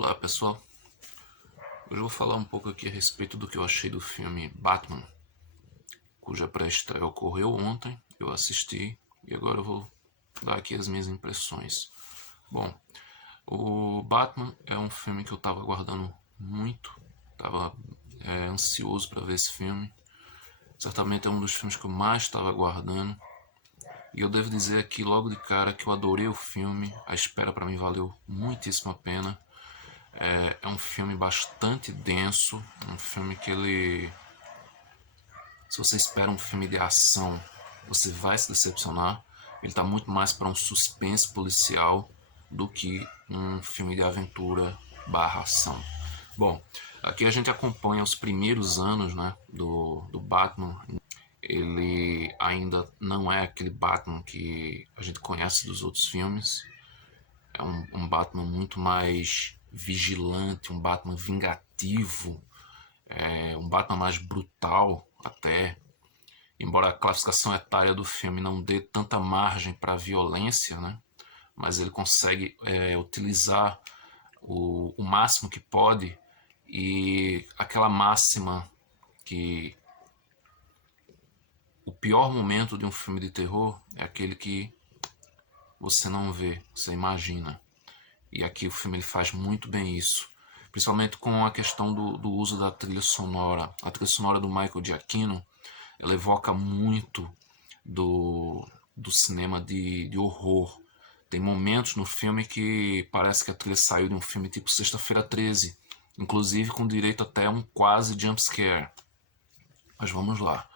Olá pessoal, hoje eu vou falar um pouco aqui a respeito do que eu achei do filme Batman, cuja pré-estreia ocorreu ontem, eu assisti e agora eu vou dar aqui as minhas impressões. Bom, o Batman é um filme que eu estava aguardando muito, estava ansioso para ver esse filme, certamente é um dos filmes que eu mais estava aguardando. E eu devo dizer aqui logo de cara que eu adorei o filme, a espera para mim valeu muitíssimo a pena. É um filme bastante denso, um filme que ele... Se você espera um filme de ação, você vai se decepcionar. Ele está muito mais para um suspense policial do que um filme de aventura barra ação. Bom, aqui a gente acompanha os primeiros anos, né, do Batman. Ele ainda não é aquele Batman que a gente conhece dos outros filmes. É um Batman muito mais vigilante, um Batman vingativo, um Batman mais brutal até. Embora a classificação etária do filme não dê tanta margem para violência, né? Mas ele consegue utilizar o máximo que pode, e aquela máxima que o pior momento de um filme de terror é aquele que você não vê, você imagina. E aqui o filme ele faz muito bem isso, principalmente com a questão do uso da trilha sonora. A trilha sonora do Michael Giacchino, ela evoca muito do cinema de horror. Tem momentos no filme que parece que a trilha saiu de um filme tipo Sexta-feira 13, inclusive com direito até a um quase jumpscare. Mas vamos lá.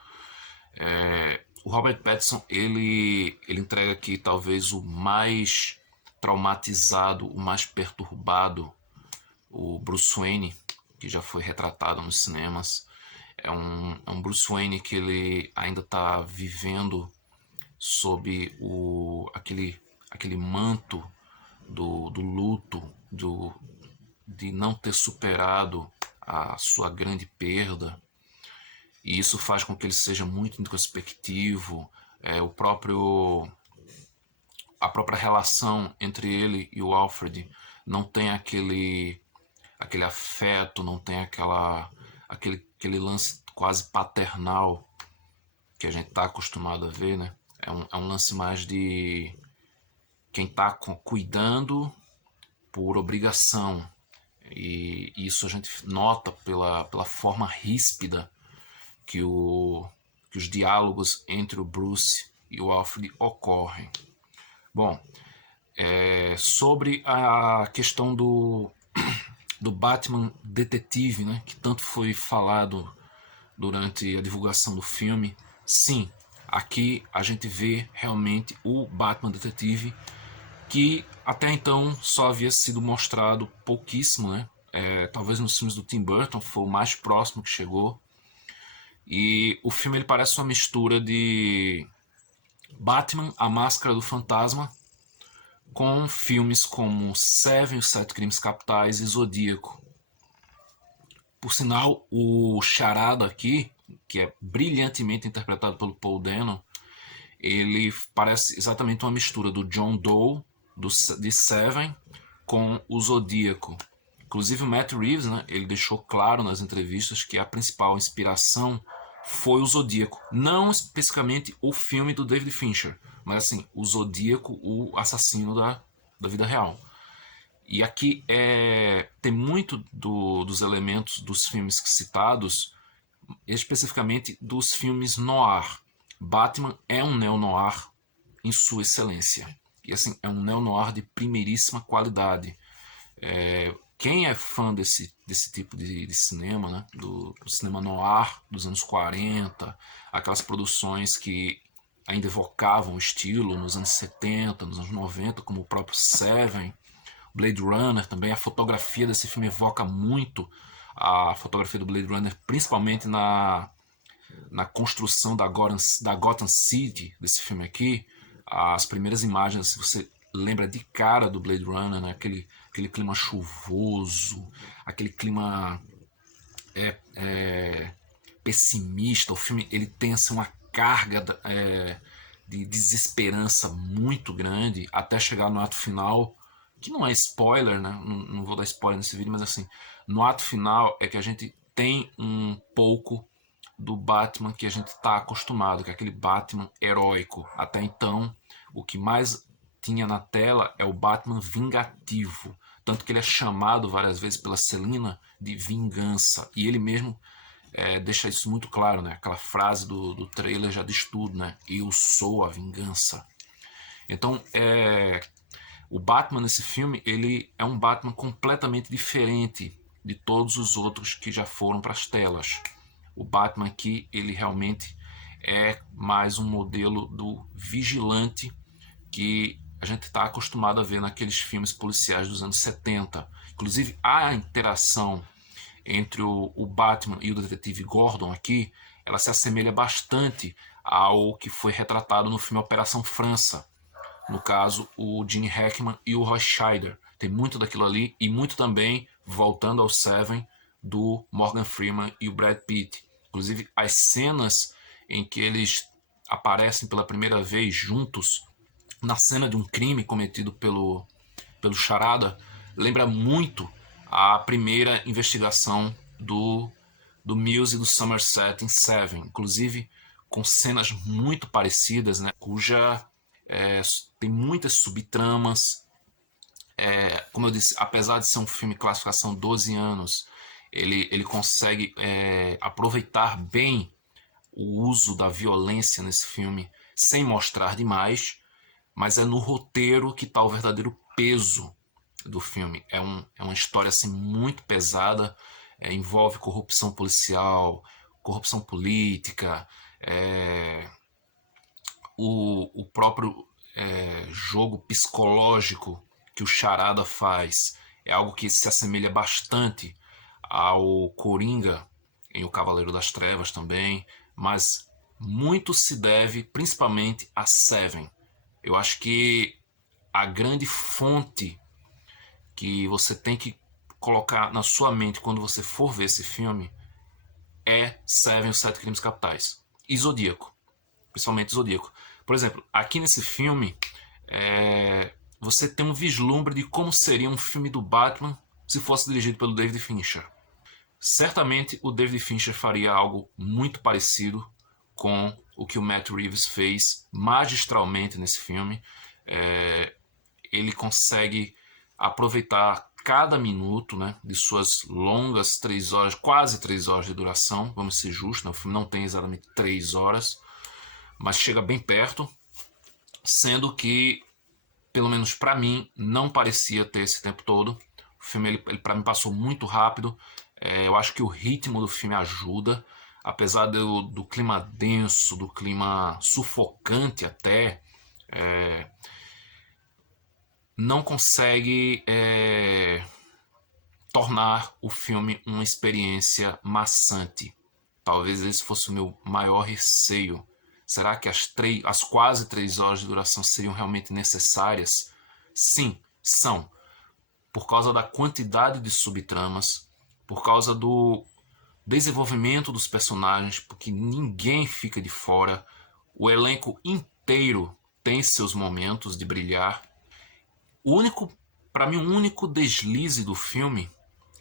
O Robert Pattinson, ele entrega aqui talvez o mais traumatizado, o mais perturbado, o Bruce Wayne, que já foi retratado nos cinemas. É um Bruce Wayne que ele ainda está vivendo sob aquele manto do luto, de não ter superado a sua grande perda. E isso faz com que ele seja muito introspectivo. A própria relação entre ele e o Alfred não tem aquele afeto, não tem aquele lance quase paternal que a gente está acostumado a ver, né? É um lance mais de quem está cuidando por obrigação. E isso a gente nota pela forma ríspida que os diálogos entre o Bruce e o Alfred ocorrem. Bom, sobre a questão do Batman detetive, né, que tanto foi falado durante a divulgação do filme, sim, aqui a gente vê realmente o Batman detetive, que até então só havia sido mostrado pouquíssimo, né? Talvez nos filmes do Tim Burton foi o mais próximo que chegou. E o filme ele parece uma mistura de Batman, A Máscara do Fantasma, com filmes como Seven, Os Sete Crimes Capitais e Zodíaco. Por sinal, o Charada aqui, que é brilhantemente interpretado pelo Paul Dano, ele parece exatamente uma mistura do John Doe, de Seven, com o Zodíaco. Inclusive o Matt Reeves, né, ele deixou claro nas entrevistas que a principal inspiração foi o Zodíaco. Não especificamente o filme do David Fincher, mas assim, o Zodíaco, o assassino da vida real. E aqui tem muito dos elementos dos filmes citados, especificamente dos filmes noir. Batman é um neo-noir em sua excelência. E assim, é um neo-noir de primeiríssima qualidade. Quem é fã desse tipo de cinema, né? Do cinema noir dos anos 40, aquelas produções que ainda evocavam o estilo nos anos 70, nos anos 90, como o próprio Seven, Blade Runner também. A fotografia desse filme evoca muito a fotografia do Blade Runner, principalmente na construção da Gotham City desse filme aqui. As primeiras imagens, você lembra de cara do Blade Runner, né? Aquele clima chuvoso, aquele clima pessimista. O filme ele tem assim, uma carga de desesperança muito grande, até chegar no ato final, que não é spoiler, né? Não vou dar spoiler nesse vídeo, mas assim, no ato final é que a gente tem um pouco do Batman que a gente está acostumado, que é aquele Batman heróico. Até então, o que mais tinha na tela é o Batman vingativo. Tanto que ele é chamado várias vezes pela Selina de vingança. E ele mesmo deixa isso muito claro, né? Aquela frase do trailer já diz tudo, né? Eu sou a vingança. Então, o Batman nesse filme, ele é um Batman completamente diferente de todos os outros que já foram para as telas. O Batman aqui, ele realmente é mais um modelo do vigilante que a gente está acostumado a ver naqueles filmes policiais dos anos 70. Inclusive, a interação entre o Batman e o detetive Gordon aqui, ela se assemelha bastante ao que foi retratado no filme Operação França. No caso, o Gene Hackman e o Roy Scheider. Tem muito daquilo ali e muito também, voltando ao Seven, do Morgan Freeman e o Brad Pitt. Inclusive, as cenas em que eles aparecem pela primeira vez juntos, na cena de um crime cometido pelo Charada, lembra muito a primeira investigação do Mills e do Somerset em Seven, inclusive com cenas muito parecidas, né, cuja tem muitas subtramas. Como eu disse, apesar de ser um filme classificação 12 anos, ele consegue aproveitar bem o uso da violência nesse filme sem mostrar demais, mas é no roteiro que está o verdadeiro peso do filme. É uma história assim, muito pesada, envolve corrupção policial, corrupção política, o próprio jogo psicológico que o Charada faz é algo que se assemelha bastante ao Coringa em O Cavaleiro das Trevas também, mas muito se deve principalmente a Seven. Eu acho que a grande fonte que você tem que colocar na sua mente quando você for ver esse filme é Seven, os Sete Crimes Capitais. E Zodíaco. Principalmente Zodíaco. Por exemplo, aqui nesse filme, você tem um vislumbre de como seria um filme do Batman se fosse dirigido pelo David Fincher. Certamente o David Fincher faria algo muito parecido com o que o Matt Reeves fez magistralmente nesse filme. Ele consegue aproveitar cada minuto, né, de suas longas 3 horas, quase 3 horas de duração, vamos ser justos, né? O filme não tem exatamente 3 horas, mas chega bem perto, sendo que, pelo menos para mim, não parecia ter esse tempo todo. O filme, ele para mim, passou muito rápido. Eu acho que o ritmo do filme ajuda, apesar do clima denso, do clima sufocante até, não consegue tornar o filme uma experiência maçante. Talvez esse fosse o meu maior receio. Será que as quase 3 horas de duração seriam realmente necessárias? Sim, são. Por causa da quantidade de subtramas, por causa do desenvolvimento dos personagens, porque ninguém fica de fora. O elenco inteiro tem seus momentos de brilhar. Para mim, o único deslize do filme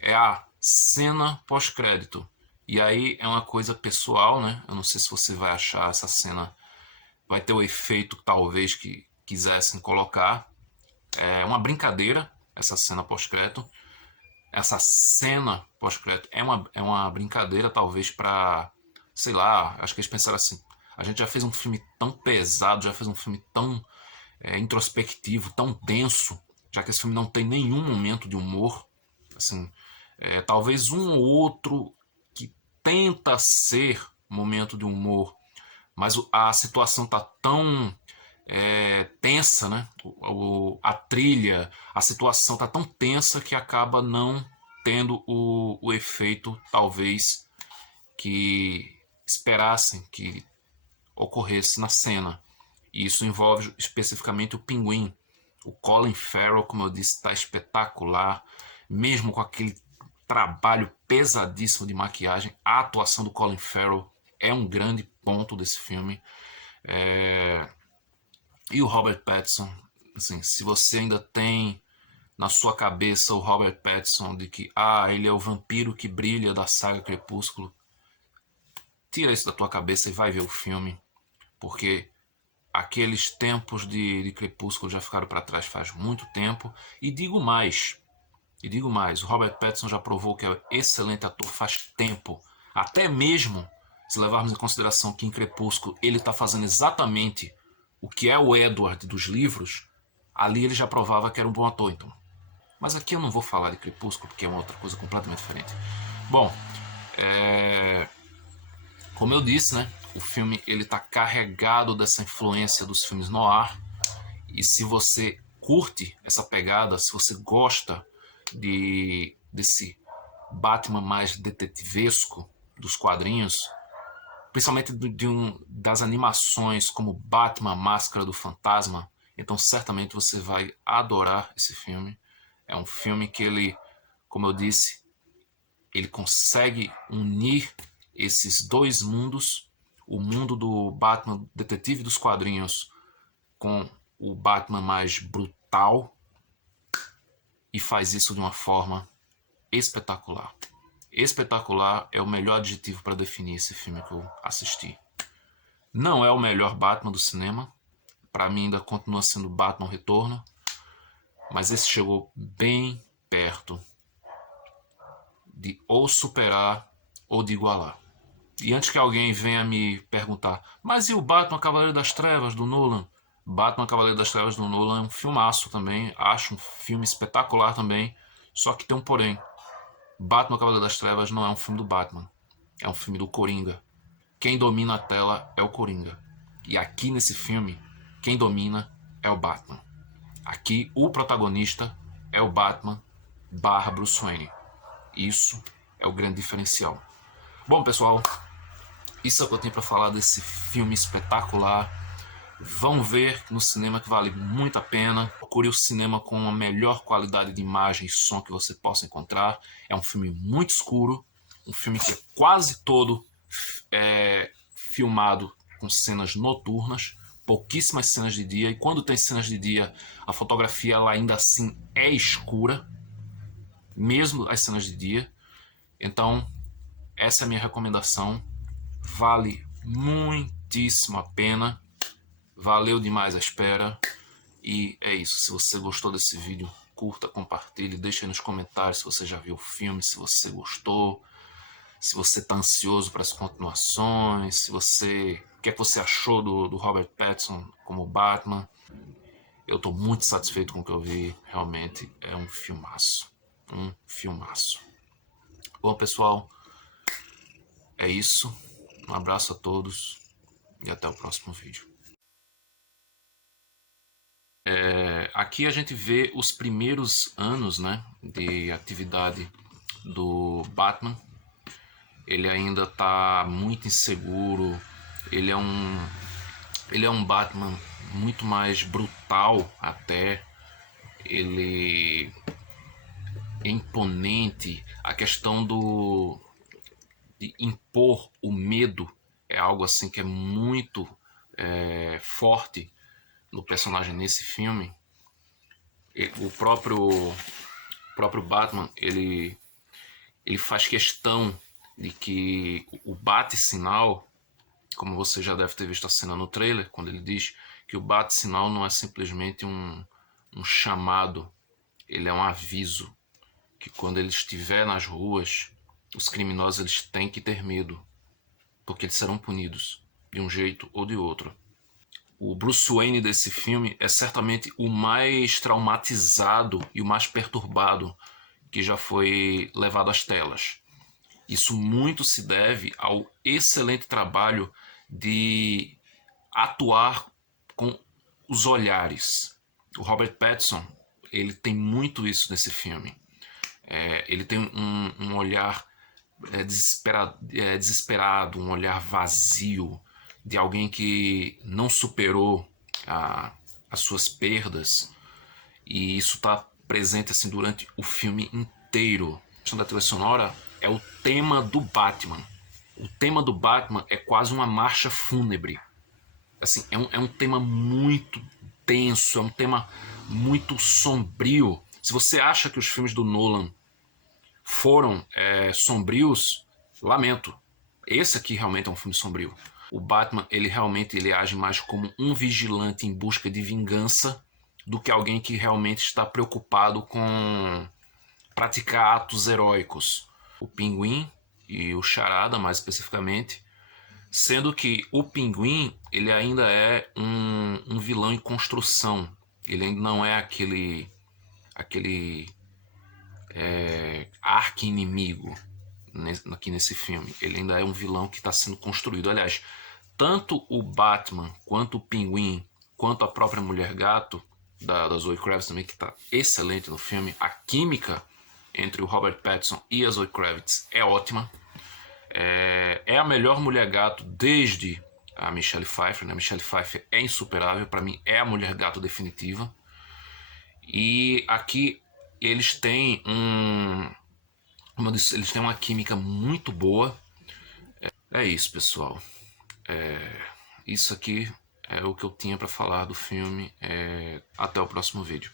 é a cena pós-crédito. E aí é uma coisa pessoal, né? Eu não sei se você vai achar essa cena, vai ter o efeito talvez que quisessem colocar. É uma brincadeira essa cena pós-crédito. Essa cena pós-crédito é uma brincadeira talvez para, sei lá, acho que eles pensaram assim, a gente já fez um filme tão pesado, já fez um filme tão introspectivo, tão denso, já que esse filme não tem nenhum momento de humor, assim, talvez um ou outro que tenta ser momento de humor, mas a situação tá tão tensa, né? A trilha, a situação tá tão tensa que acaba não tendo o efeito talvez que esperassem que ocorresse na cena. E isso envolve especificamente o Pinguim. O Colin Farrell, como eu disse, está espetacular, mesmo com aquele trabalho pesadíssimo de maquiagem. A atuação do Colin Farrell é um grande ponto desse filme. E o Robert Pattinson, assim, se você ainda tem na sua cabeça o Robert Pattinson de que ele é o vampiro que brilha da saga Crepúsculo. Tira isso da tua cabeça e vai ver o filme, porque aqueles tempos de Crepúsculo já ficaram para trás faz muito tempo. E digo mais, o Robert Pattinson já provou que é excelente ator faz tempo. Até mesmo se levarmos em consideração que em Crepúsculo ele está fazendo exatamente o que é o Edward dos livros, ali ele já provava que era um bom ator. Então. Mas aqui eu não vou falar de Crepúsculo, porque é uma outra coisa completamente diferente. Bom, como eu disse, né, o filme ele está carregado dessa influência dos filmes noir. E se você curte essa pegada, se você gosta desse Batman mais detetivesco dos quadrinhos, principalmente das animações como Batman Máscara do Fantasma, então certamente você vai adorar esse filme. É um filme que ele, como eu disse, ele consegue unir esses dois mundos, o mundo do Batman detetive dos quadrinhos com o Batman mais brutal, e faz isso de uma forma espetacular. Espetacular é o melhor adjetivo para definir esse filme que eu assisti. Não é o melhor Batman do cinema, para mim ainda continua sendo Batman Retorno, mas esse chegou bem perto de ou superar ou de igualar. E antes que alguém venha me perguntar, mas e o Batman Cavaleiro das Trevas do Nolan? Batman Cavaleiro das Trevas do Nolan é um filmaço também, acho um filme espetacular também, só que tem um porém. Batman Cavaleiro das Trevas não é um filme do Batman, é um filme do Coringa. Quem domina a tela é o Coringa. E aqui nesse filme, quem domina é o Batman. Aqui o protagonista é o Batman / Bruce Wayne. Isso é o grande diferencial. Bom, pessoal, isso é o que eu tenho para falar desse filme espetacular. Vão ver no cinema, que vale muito a pena. Procure o cinema com a melhor qualidade de imagem e som que você possa encontrar. É um filme muito escuro, um filme que é quase todo filmado com cenas noturnas, pouquíssimas cenas de dia, e quando tem cenas de dia, a fotografia ela ainda assim é escura, mesmo as cenas de dia. Então, essa é a minha recomendação. Vale muitíssimo a pena. Valeu demais a espera. E é isso. Se você gostou desse vídeo, curta, compartilhe, deixe aí nos comentários se você já viu o filme, se você gostou, se você está ansioso para as continuações, o que é que você achou do Robert Pattinson como Batman. Eu estou muito satisfeito com o que eu vi. Realmente é um filmaço. Um filmaço. Bom, pessoal, é isso. Um abraço a todos e até o próximo vídeo. Aqui a gente vê os primeiros anos, né, de atividade do Batman. Ele ainda está muito inseguro. Ele é um Batman muito mais brutal até. Ele é imponente. A questão de impor o medo é algo assim que é muito forte no personagem nesse filme. O próprio Batman, ele faz questão de que o bate-sinal, como você já deve ter visto a cena no trailer, quando ele diz que o bate-sinal não é simplesmente um chamado, ele é um aviso, que quando ele estiver nas ruas, os criminosos eles têm que ter medo, porque eles serão punidos, de um jeito ou de outro. O Bruce Wayne desse filme é certamente o mais traumatizado e o mais perturbado que já foi levado às telas. Isso muito se deve ao excelente trabalho de atuar com os olhares. O Robert Pattinson, ele tem muito isso nesse filme. Ele tem um olhar desesperado, um olhar vazio, de alguém que não superou as suas perdas, e isso está presente assim durante o filme inteiro. A questão da trilha sonora é o tema do Batman. O tema do Batman é quase uma marcha fúnebre. Assim, é um tema muito tenso, é um tema muito sombrio, Se você acha que os filmes do Nolan foram sombrios, lamento. Esse aqui realmente é um filme sombrio. O Batman, ele realmente age mais como um vigilante em busca de vingança do que alguém que realmente está preocupado com praticar atos heróicos. O Pinguim e o Charada, mais especificamente, sendo que o Pinguim ele ainda é um vilão em construção. Ele ainda não é aquele arqui-inimigo aqui nesse filme. Ele ainda é um vilão que está sendo construído. Aliás, tanto o Batman, quanto o Pinguim, quanto a própria Mulher Gato, da Zoe Kravitz também, que está excelente no filme. A química entre o Robert Pattinson e a Zoe Kravitz é ótima. É a melhor Mulher Gato desde a Michelle Pfeiffer. Né? A Michelle Pfeiffer é insuperável, para mim é a Mulher Gato definitiva. E aqui eles têm como eu disse, eles têm uma química muito boa. É isso, pessoal. Isso aqui é o que eu tinha para falar do filme. Até o próximo vídeo.